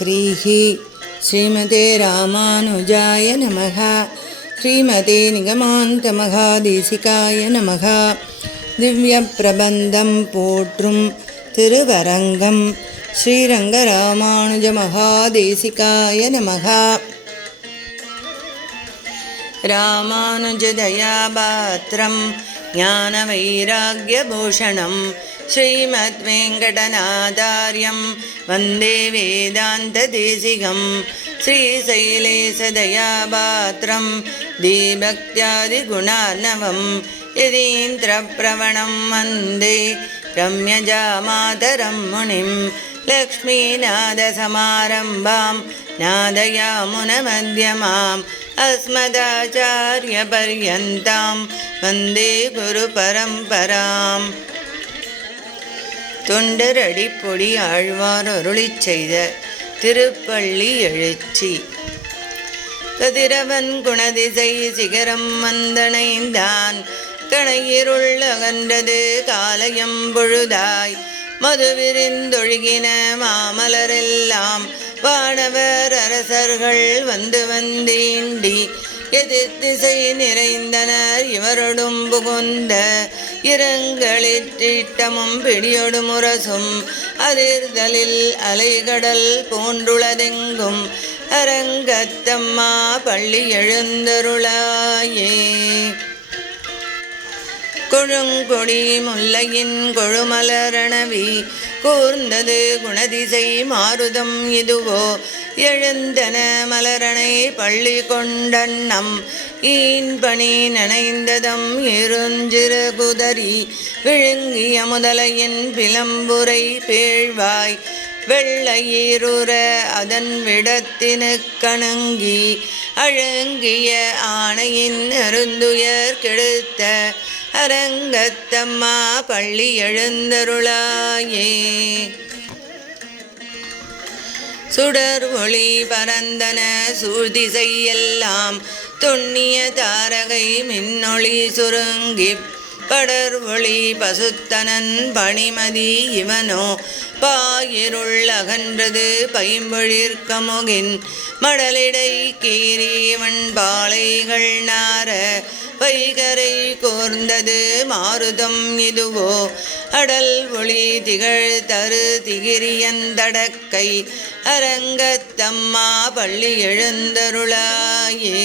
ஸ்ரீஹி ஸ்ரீமதே ராமானுஜாய நமஹ. ஸ்ரீமதே நிகமாந்த மகாதேசிகாய நமஹ. திவ்ய பிரபந்தம் போற்றும் திருவரங்கம் ஸ்ரீரங்க ராமானுஜ மகாதேசிகாய நமஹ. ராமானுஜதயாபாத்ரம் ஞானவைராக்யபூஷணம் ஸ்ரீமத்வேங்கடநாதார்யம் வந்தே வேதாந்ததேசிகம். ஸ்ரீசைலேசதயாபாத்ரம் தீபக்த்யாதிகுணார்ணவம் யதீந்திரப்ரவணம் வந்தே ரம்யஜாமாதரம் முனிம். லக்ஷ்மீநாதசமாரம்பாம் நாதயாமுனமத்யமாம் அஸ்மதாச்சார்யபர்யந்தாம் வந்தே குருபரம்பராம். தொண்டரடிப்பொடி ஆழ்வார் அருளிச் செய்த திருப்பள்ளி எழுச்சி. கதிரவன் குணதிசை சிகரம் வந்தணைந்தான், கணையிருள் அகன்றது காலையம் பொழுதாய். மதுவிரிந்தொழுகின மாமலரெல்லாம் வானவர் அரசர்கள் வந்து வந்தீண்டி. எதிர்த்திசை நிறைந்தனர் இவரொடும் புகுந்த இரங்களிற்றிட்டமும் பிடியொடு முரசும் அதிர்தலில் அலைகடல் போன்றுளதெங்கும். அரங்கத்தம்மா பள்ளி எழுந்தருளாயே. கொழுங்கொடி முல்லையின் கொழுமலரணவி கூர்ந்தது குணதிசை மாருதம் இதுவோ. எழுந்தன மலரணை பள்ளி கொண்டன்னம் ஈன்பணி நனைந்ததம் இருஞ்சிறு குதறி. விழுங்கிய முதலையின் பிளம்புரை பேழ்வாய் வெள்ளையீருற அதன் விடத்தினு கணுங்கி. அழுங்கிய ஆணையின் அருந்துயர் கெடுத்த அரங்கத்தம்மா பள்ளி எழுந்தருளாயே. சுடர் ஒளி பரந்தன சூழ்திசை எல்லாம் துண்ணிய தாரகை மின்னொளி சுருங்கி. படர் ஒளி பசுத்தனன் பணிமதி இவனோ பாயிருள் அகன்றது பைம்பொழிற்கமுகின். மடலிடை கீரியவன் பாளைகள் நார வைகரை கோர்ந்தது மாருதம் இதுவோ. அடல் ஒளி திகழ் தரு திகிரியந்தடக்கை அரங்கத்தம்மா பள்ளி எழுந்தருளாயே.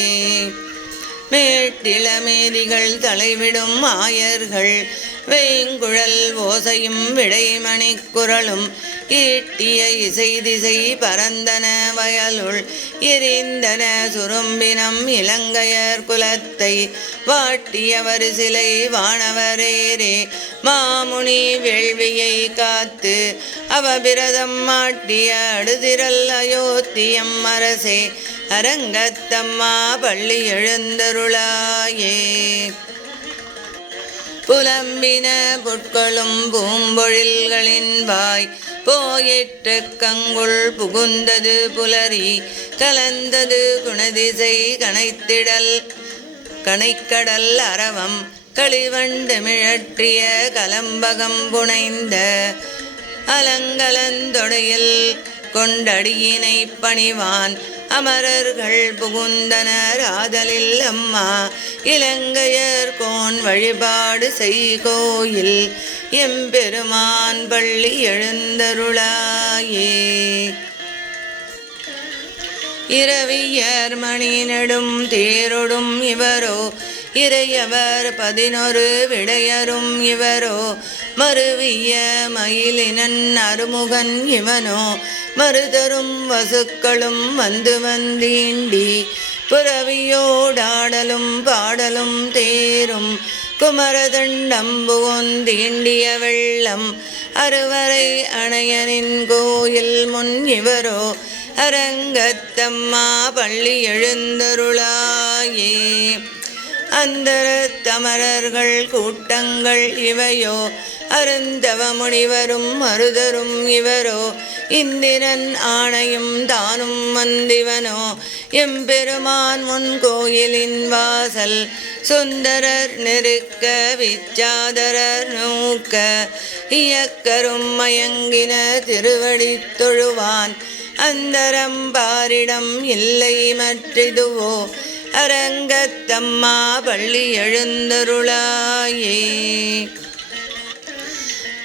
மேட்டிளமேதிகள் தலைவிடும் ஆயர்கள் வேங்குழல் ஓசையும் விடைமணி குரலும் ஈட்டிய இசை திசை பரந்தன வயலுள். எரிந்தன சுரும்பினம் இலங்கையர் குலத்தை வாட்டியவர் சிலை வானவரேரே. மாமுனி வேள்வியை காத்து அவபிரதம் மாட்டிய அடுதிரல் அயோத்தியம் அரசே. அரங்கத்தம்மா பள்ளி எழுந்தருளாயே. புலம்பின புட்களும் பூம்பொழில்களின் வாய் போயிற்று கங்குள் புகுந்தது புலரி. கலந்தது குணதிசை கனைத்திடல் கனைக்கடல் அரவம் களிவண்டு மிழற்றிய கலம்பகம் புனைந்த. அலங்கலந்தொடையில் கொண்டடியினை பணிவான் அமரர்கள் புகுந்தனர் ஆதலில் அம்மா. இலங்கையர் கோன் வழிபாடு செய்கோயில் எம்பெருமான் பள்ளி எழுந்தருளாயே. இரவியர் மணி நெடும் தேரொடும் இவரோ. இறையவர் 11 விடையரும் இவரோ. மருவிய மயிலினன் அருமுகன் இவனோ. மருதரும் வசுக்களும் வந்து வந்தீண்டி. புறவியோடாடலும் பாடலும் தேரும் குமரதண்டம்புகொந்தீண்டிய வெள்ளம். அறுவரை அணையனின் கோயில் முன் இவரோ. அரங்கத்தம்மா பள்ளி எழுந்தருளாயே. அந்தரத் தமரர்கள் கூட்டங்கள் இவையோ. அருந்தவ முனிவரும் மருதரும் இவரோ. இந்திரன் ஆணையும் தானும் வந்திவனோ. எம்பெருமான் முன் கோயிலின் வாசல் சுந்தரர் நெருக்க விச்சாதரர் நூக்க. இயக்கரும் மயங்கின திருவடி தொழுவான் அந்தரம் பாரிடம் இல்லை மற்றிதுவோ அரங்கத்தம்மா பள்ளி எழுந்தருளாயே.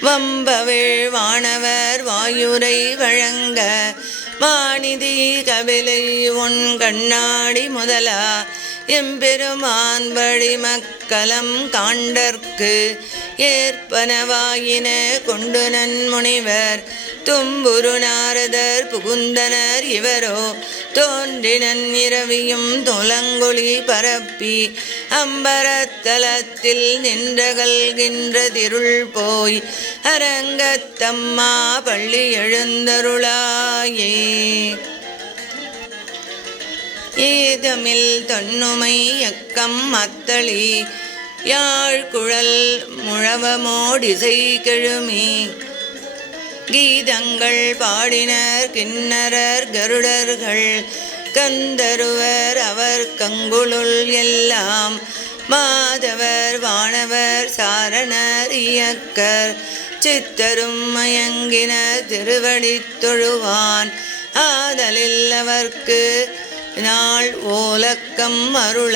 வம்பவிழ் வானவர் வாயுரை வழங்க வாணிதி கபிலை உன் கண்ணாடி முதலா எம்பெருமான் வழி மக்கலம் காண்டற்கு ஏற்பனவாயின கொண்டு நன்முனிவர் தும்புரு நாரதர் புகுந்தனர் இவரோ தோன்றினன் இரவியும் துலங்கொளி பரப்பி அம்பரத்தலத்தில் நின்றகல்கின்ற திருள் போய் அரங்கத்தம்மா பள்ளி எழுந்தருளாயே. ஏதமில் தொன்னுமை எக்கம் மத்தளி யாழ்குழல் முழவமோடிசை கெழுமி கீதங்கள் பாடினர் கிண்ணரர் கருடர்கள் கந்தருவர் அவர் கங்குளுள் எல்லாம் மாதவர் வானவர் சாரணர் இயக்கர் சித்தரும் மயங்கின திருவடி தொழுவான் ஆதலில் அவர்க்கு நாள் ஓலக்கம் அருள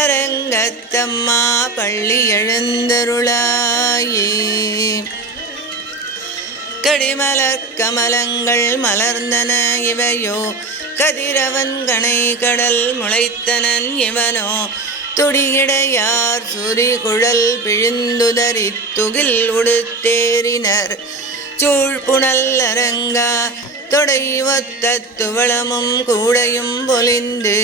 அரங்கத்தம்மா பள்ளி எழுந்தருளாயே. கடிமலர் கமலங்கள் மலர்ந்தன இவையோ கதிரவன் கணை கடல் முளைத்தனன் இவனோ துடியிடையார் சுரி குழல் பிழிந்துதறி துகில் உடுத்தேறினர் சூழ்புணல் அரங்கா தொடை ஒத்த துவளமும் கூடையும் பொலிந்து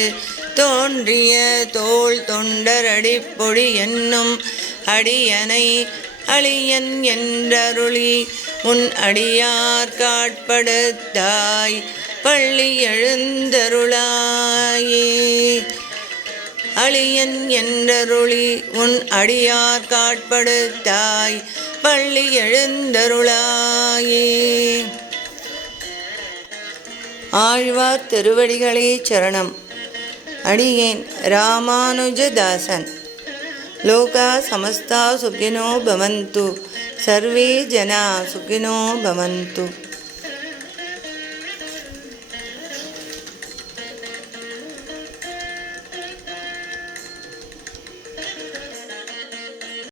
தோன்றிய தோள் தொண்டரடி பொடி என்னும் அடியனை அழியன் என்றருளி உன் அடியார் காட்படுத்தாய் பள்ளி எழுந்தருளாயே. அழியன் என்றருளி உன் அடியார் காட்படுத்தாய் பள்ளி எழுந்தருளாயே. ஆழ்வார் திருவடிகளே சரணம். அடியேன் ராமானுஜதாசன். லோகா சமஸ்தா சுகினோ பவந்து, சர்வே ஜனா சுகினோ பவந்து.